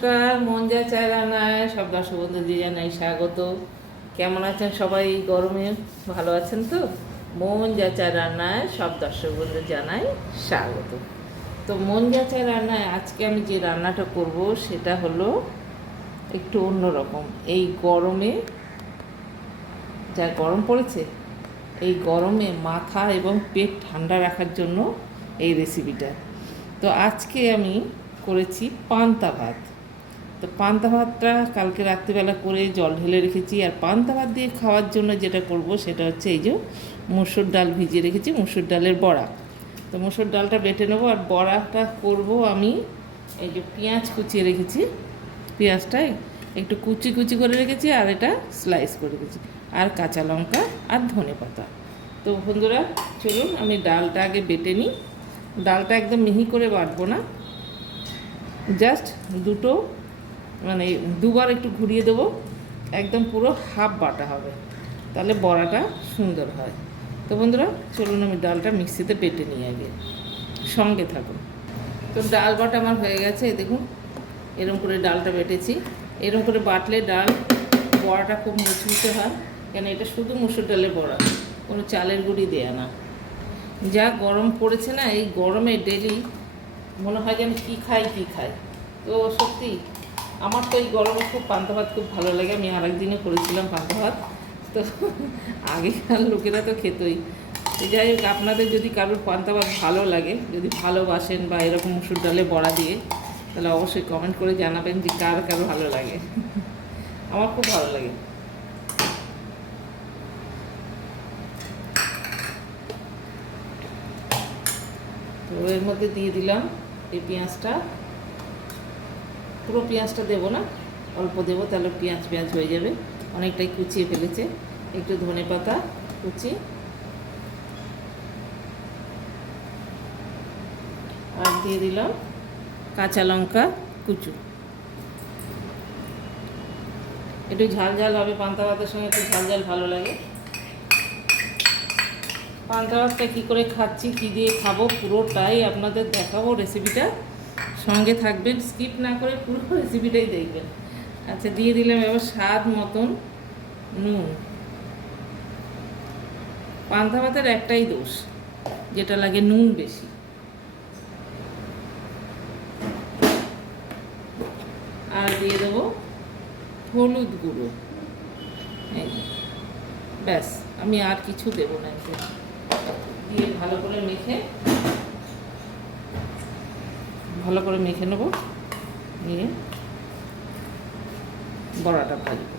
নমস্কার, মন যা চায় রান্নায় সব দর্শক বন্ধুদের জানাই স্বাগত। কেমন আছেন সবাই? গরমে ভালো আছেন তো? মন যা চায় রান্নায় সব দর্শক বন্ধু জানাই স্বাগত। তো মন যা চায় রান্নায় আজকে আমি যে রান্নাটা করব সেটা হলো একটু অন্যরকম। এই গরমে, যা গরম পড়েছে, এই গরমে মাথা এবং পেট ঠান্ডা রাখার জন্য এই রেসিপিটা। তো আজকে আমি করেছি পান্তা ভাত। তো পান্তা ভাতটা কালকে রাত্রিবেলা করে জল ঢেলে রেখেছি। আর পান্তা ভাত দিয়ে খাওয়ার জন্য যেটা করব সেটা হচ্ছে এই যে মসুর ডাল ভিজিয়ে রেখেছি, মসুর ডালের বড়া। তো মসুর ডালটা বেটে নেবো। আর বড়াটা করব আমি এই যে পেঁয়াজ কুচিয়ে রেখেছি, পেঁয়াজটা একটু কুচি কুচি করে রেখেছি আর এটা স্লাইস করে রেখেছি, আর কাঁচা লঙ্কা আর ধনেপাতা। তো বন্ধুরা চলুন আমি ডালটা আগে বেটে নিই। ডালটা একদম মিহি করে বাটবো না, জাস্ট দুবার একটু ঘুরিয়ে দেবো, একদম পুরো হাফ বাটা হবে, তাহলে বড়াটা সুন্দর হয়। তো বন্ধুরা চলুন আমি ডালটা মিক্সিতে বেটে নিই আগে, সঙ্গে থাকুন। তো ডাল বাটা আমার হয়ে গেছে, দেখুন এরকম করে ডালটা বেটেছি। এরকম করে বাটলে ডাল বড়াটা খুব মুচমুচে হয়, কেন এটা শুধু মুসুর ডালের বড়া, কোনো চালের গুঁড়ি দেয়া না। যা গরম পড়েছে না, এই গরমে ডেলি মনে হয় যে আমি কী খাই। তো সত্যি আমার তো এই গরমে খুব পান্তা ভাত খুব ভালো লাগে। আমি আরেকদিনও করেছিলাম পান্তা ভাত। তো আগেকার লোকেরা তো খেতই। যাই হোক, আপনাদের যদি কারোর পান্তা ভাত ভালো লাগে, যদি ভালোবাসেন বা এরকম মুসুর ডালে বড়া দিয়ে, তাহলে অবশ্যই কমেন্ট করে জানাবেন যে কার ভালো লাগে। আমার খুব ভালো লাগে। তো এর মধ্যে দিয়ে দিলাম এই পেঁয়াজটা। পুরো পেঁয়াজটা দেবো না, অল্প দেবো, তাহলে পেঁয়াজ হয়ে যাবে। অনেকটাই কুচিয়ে ফেলেছে। একটু ধনেপাতা কুচি আর দিয়ে দিলাম কাঁচা লঙ্কা কুচু। একটু ঝাল ঝাল হবে, পান্তা ভাতের সঙ্গে একটু ঝাল ঝাল ভালো লাগে। পান্তা ভাতটা কী করে খাচ্ছি, কী দিয়ে খাবো, পুরোটাই আপনাদের দেখাবো। রেসিপিটা সঙ্গে থাকবেন, স্কিপ না করে পুরো রেসিপিটাই দেখবেন। আচ্ছা, দিয়ে দিলাম এবার স্বাদ মতন নুন। পান্তা ভাতের একটাই দোষ, যেটা লাগে নুন বেশি। আর দিয়ে দেবো হলুদ গুঁড়ো। এই ব্যাস, আমি আর কিছু দেবো না। দিয়ে ভালো করে মেখে নেবো, নিয়ে বড়াটা ভাজবো।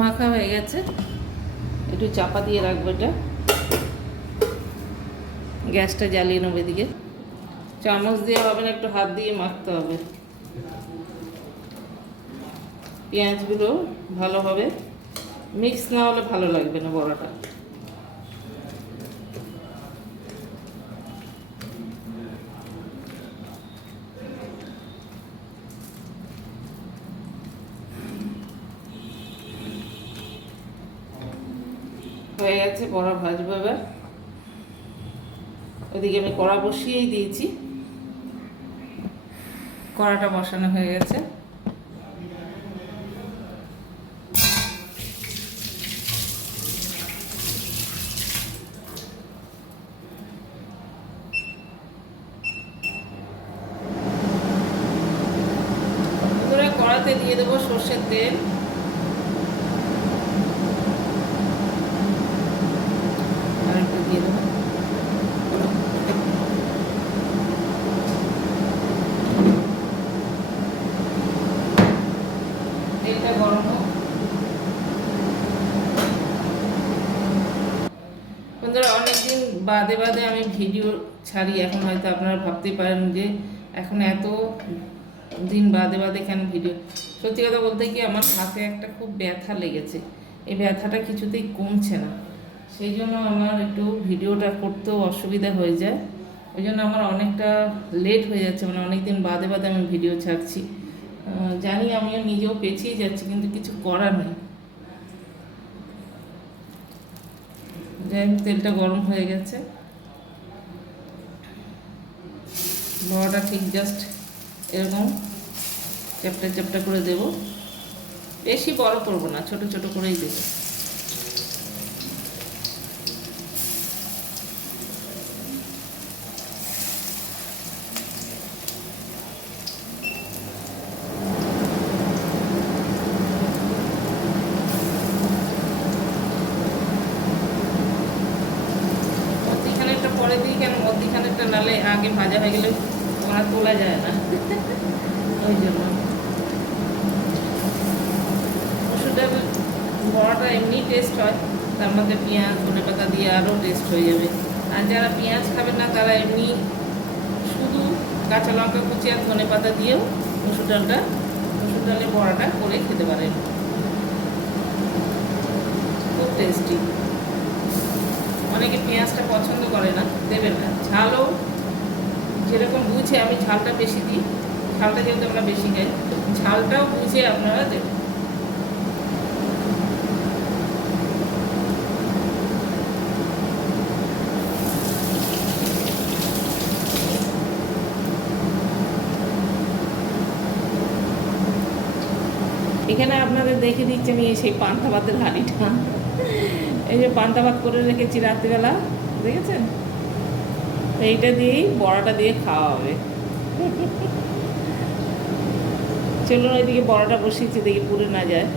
মাখা হয়ে গেছে, একটু চাপা দিয়ে রাখবো। এটা গ্যাসটা জ্বালিয়ে নেবো। এদিকে চামচ দিয়ে হবে না, একটু হাত দিয়ে মাখতে হবে। পেঁয়াজগুলো ভালোভাবে মিক্স না হলে ভালো লাগবে না বড়াটা। হয়ে গেছে, বড়া ভাজবো এবার। ওদিকে আমি কড়া বসিয়েই দিয়েছি, কড়াটা বসানো হয়ে গেছে। কড়াতে দিয়ে দেবো সর্ষের তেল। আর একটু দিয়ে দেবো। তেলটা গরম হোক। বন্ধুরা, অনেকদিন বাদে আমি ভিডিও ছাড়ি। এখন হয়তো আপনারা ভাবতে পারেন যে এখন এত দিন বাদে কেন ভিডিও। সত্যি কথা বলতে কি, আমার হাতে একটা খুব ব্যথা লেগেছে। এই ব্যথাটা কিছুতেই কমছে না, সেই জন্য আমার একটু ভিডিওটা করতেও অসুবিধা হয়ে যায়। ওই জন্য আমার অনেকটা লেট হয়ে যাচ্ছে, মানে অনেক দিন বাদে বাদে আমি ভিডিও ছাড়ছি। জানি আমিও নিজেও পেছিয়ে যাচ্ছি, কিন্তু কিছু করার নেই। যাই হোক, তেলটা গরম হয়ে গেছে। বড়াটা ঠিক জাস্ট এরকম চ্যাপটা চ্যাপটা করে দেব, বেশি বড় করবো না, ছোট ছোট করেই দেবো। মধ্যিখানেরটা পরে দিই কেন, মধ্যিখানেরটা নালে আগে ভাজা হয়ে গেলে ওরা তোলা যায় না, ওই জন্য। মসুর ডাল বড়াটা এমনি টেস্ট হয়, তার মধ্যে পেঁয়াজ ধনেপাতা দিয়ে আরও টেস্ট হয়ে যাবে। আর যারা পেঁয়াজ খাবেন না তারা এমনি শুধু কাঁচা লঙ্কা কুচি আর ধনেপাতা দিয়েও মসুর ডালের বড়াটা করে খেতে পারেন, খুব টেস্টি। অনেকে পেঁয়াজটা পছন্দ করে না, দেবেন না। ঝালও যেরকম বুঝে, আমি ঝালটা বেশি দিই, ঝালটা যেহেতু আমরা বেশি খাই, ঝালটাও বুঝে আপনারা দেবেন। এখানে আপনাদের দেখে দিচ্ছি আমি সেই পান্তা ভাতের হাঁড়িটা, এই যে পান্তা ভাত করে রেখেছি রাত্রিবেলা, দেখেছেন? এইটা দিয়েই বড়াটা দিয়ে খাওয়া হবে। চলুন ওইদিকে বড়াটা বসিয়েছি, দেখি পুড়ে না যায়।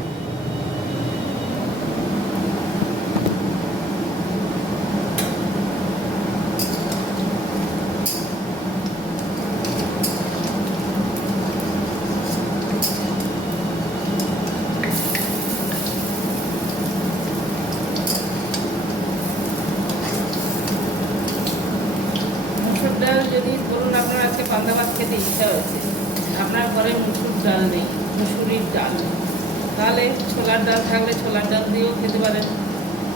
মুসুর ডাল যদি ধরুন আপনার আজকে পান্তা ভাত খেতে ইচ্ছা হয়েছে, আপনার ঘরে মুসুর ডাল নেই, মুসুরির ডাল নেই, তাহলে ছোলার ডাল থাকলে ছোলার ডাল দিয়েও খেতে পারেন,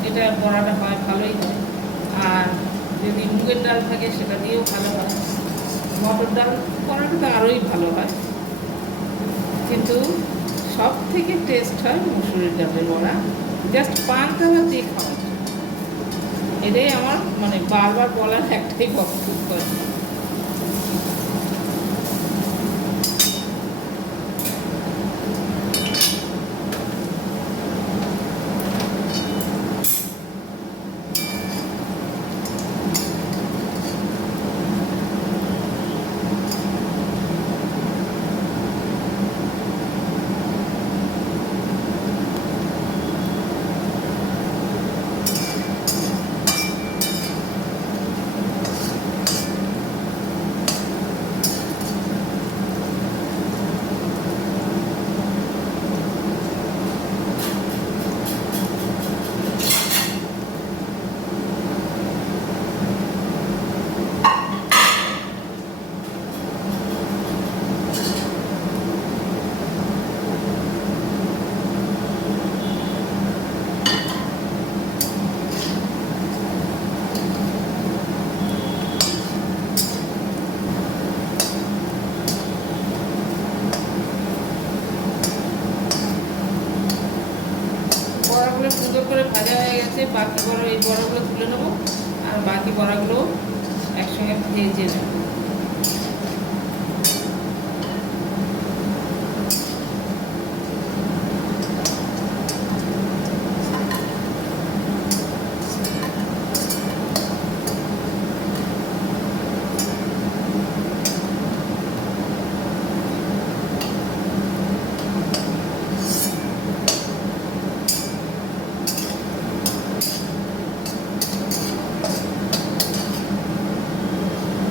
এটা বড়াটা হয় ভালোই হয়। আর যদি মুগের ডাল থাকে সেটা দিয়েও ভালো হয়। মটর ডাল বড়াটা তো আরোই ভালো হয়, কিন্তু সব থেকে টেস্ট হয় মুসুরির ডালের বড়া, জাস্ট পান্তা ভাত দিয়ে খাওয়া। এটাই আমার মানে বারবার বলার একটাই বক্তব্য। বড়াগুলো সুন্দর করে ভাজা হয়ে গেছে, বাকি এই বড়াগুলো তুলে নেবো, আর বাকি বড়াগুলো একসঙ্গে ভেজে নেব।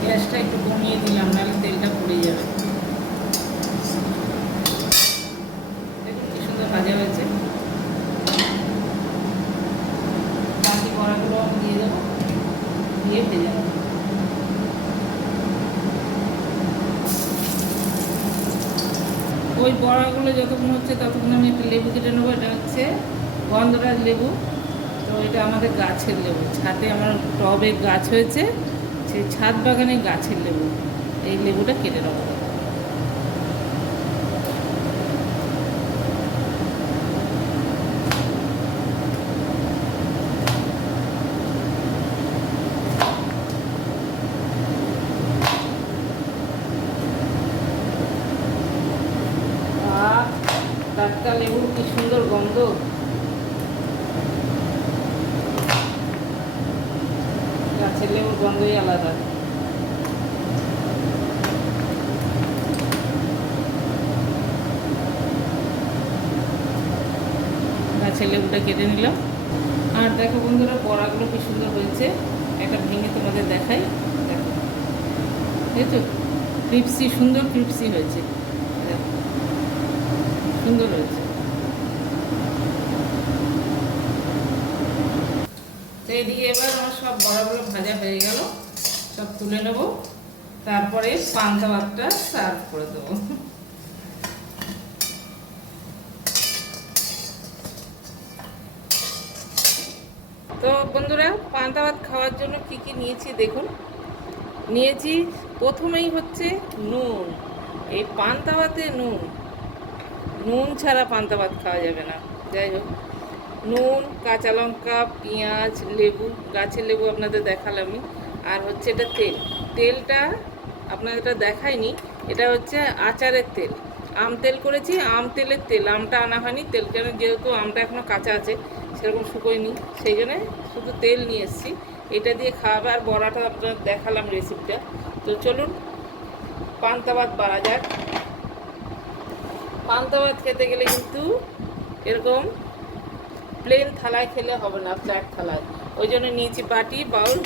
গ্যাসটা একটু কমিয়ে দিলাম, নাহলে তেলটা পড়ে যাবে। দেখুন কি সুন্দর ভাজা হয়েছে। বাকি বড়াগুলো আমি দিয়ে দেবো, দিয়ে ভেজে নেবো। ওই বড়াগুলো যতক্ষণ হচ্ছে ততক্ষণ আমি একটা লেবু কেটে নেবো। এটা হচ্ছে গন্ধরাজ লেবু, তো এটা আমাদের গাছের লেবু, ছাদে আমার টবে গাছ হয়েছে, সেই ছাদ বাগানে গাছের লেবু, এই লেবুটা কেটে নেবো। টাটকা লেবুর কি সুন্দর গন্ধ। গাছের লেবুর গন্ধই আলাদা। গাছের লেবুটা কেটে নিলাম। আর দেখো বন্ধুরা, বড়াগুলো কি সুন্দর হয়েছে। একটা ভেঙে তোমাদের দেখাই। দেখো, দেখো ক্রিপসি, সুন্দর ক্রিপসি হয়েছে, সুন্দর হয়েছে। তো এদিকে এবার আমার সব বড়াগুলো ভাজা হয়ে গেল, সব তুলে নেব। তারপরে পান্তা ভাতটা সার্ভ করে দেবো। তো বন্ধুরা, পান্তা ভাত খাওয়ার জন্য কি কি নিয়েছি দেখুন। নিয়েছি প্রথমেই হচ্ছে নুন। এই পান্তা ভাতে নুন ছাড়া পান্তা ভাত খাওয়া যাবে না। যাই হোক, নুন, কাঁচা লঙ্কা, পেঁয়াজ, লেবু, গাছের লেবু আপনাদের দেখালামই। আর হচ্ছে এটা তেলটা আপনাদের দেখাইনি। এটা হচ্ছে আচারের তেল, আম তেল করেছি, আম তেলের তেল। আমটা আনা হয়নি, তেল কেন, যেহেতু আমটা এখনও কাঁচা আছে, সেরকম শুকোয়নি, সেই জন্যে শুধু তেল নিয়ে এসেছি। এটা দিয়ে খাওয়াবে। আর বড়াটা আপনার দেখালাম রেসিপিটা। তো চলুন পান্তা ভাত বাড়া যাক। পান্তা ভাত খেতে গেলে কিন্তু এরকম প্লেন থালায় খেলে হবে না, ফ্ল্যাট থালায়। ওই জন্য নিয়েছি বাটি, বাউল।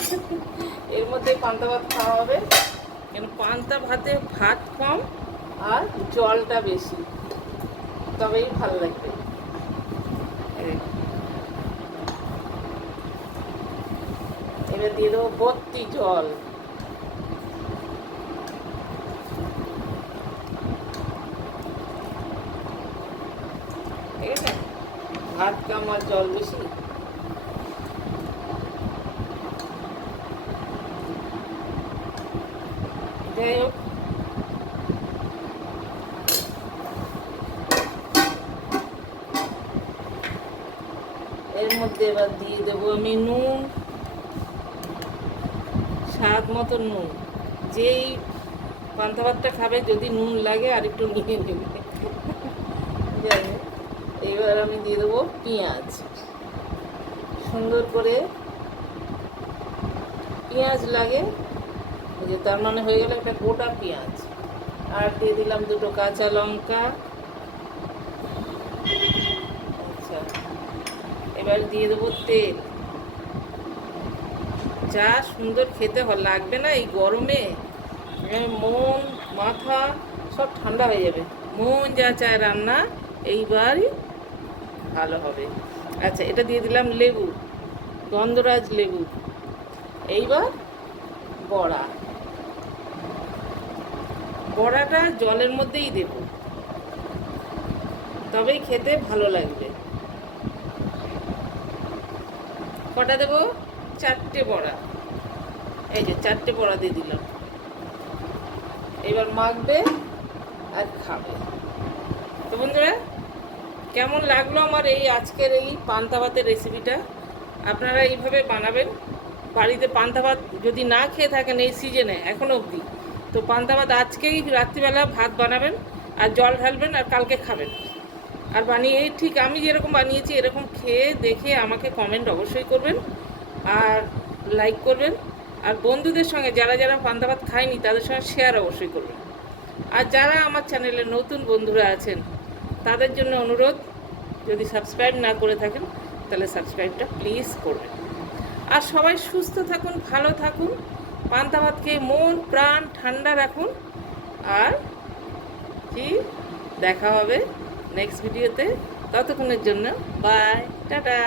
এর মধ্যে পান্তা ভাত খাওয়া হবে। কেন, পান্তা ভাতে ভাত কম আর জলটা বেশি, তবেই ভালো লাগবে। এবার দিয়ে দেবো ভর্তি জল। ঠিক আছে, ভাত কম আর জল বেশি। যাই হোক, এর মধ্যে এবার দিয়ে দেবো আমি নুন, স্বাদ মতো নুন। যেই পান্তা ভাতটা খাবে যদি নুন লাগে আর একটু নিয়ে নেবে। যাই হোক, এবার আমি দিয়ে দেবো পেঁয়াজ। সুন্দর করে পেঁয়াজ লাগে, যে তার মানে হয়ে গেল একটা গোটা পেঁয়াজ। আর দিয়ে দিলাম দুটো কাঁচা লঙ্কা। আচ্ছা, এবার দিয়ে দেবো তেল। যা সুন্দর খেতে লাগবে না এই গরমে, মন মাথা সব ঠান্ডা হয়ে যাবে। মন যা চায় রান্না এইবারই ভালো হবে। আচ্ছা, এটা দিয়ে দিলাম লেবু, গন্ধরাজ লেবু। এইবার বড়াটা জলের মধ্যেই দেব, তবেই খেতে ভালো লাগবে। কটা দেবো? 4টে বড়া। এই যে 4টে বড়া দিয়ে দিলাম। এবার মাখবে আর খাবে। তো বন্ধুরা, কেমন লাগলো আমার এই আজকের এই পান্তা ভাতের রেসিপিটা? আপনারা এইভাবে বানাবেন। বাড়িতে পান্তা ভাত যদি না খেয়ে থাকেন এই সিজনে এখনও অবধি, তো পান্তা ভাত আজকেই রাত্রিবেলা ভাত বানাবেন আর জল ঢালবেন আর কালকে খাবেন। আর বানিয়ে ঠিক আমি যেরকম বানিয়েছি এরকম খেয়ে দেখে আমাকে কমেন্ট অবশ্যই করবেন আর লাইক করবেন। আর বন্ধুদের সঙ্গে যারা যারা পান্তা ভাত খায়নি তাদের সঙ্গে শেয়ার অবশ্যই করবেন। আর যারা আমার চ্যানেলে নতুন বন্ধুরা আছেন তাদের জন্য অনুরোধ, যদি সাবস্ক্রাইব না করে থাকেন তাহলে সাবস্ক্রাইবটা প্লিজ করবেন। আর সবাই সুস্থ থাকুন, ভালো থাকুন, পান্তা ভাত খেয়ে মন প্রাণ ঠান্ডা রাখুন। আর কি দেখা হবে নেক্সট ভিডিওতে। ততক্ষণের জন্য বাই, টাটা।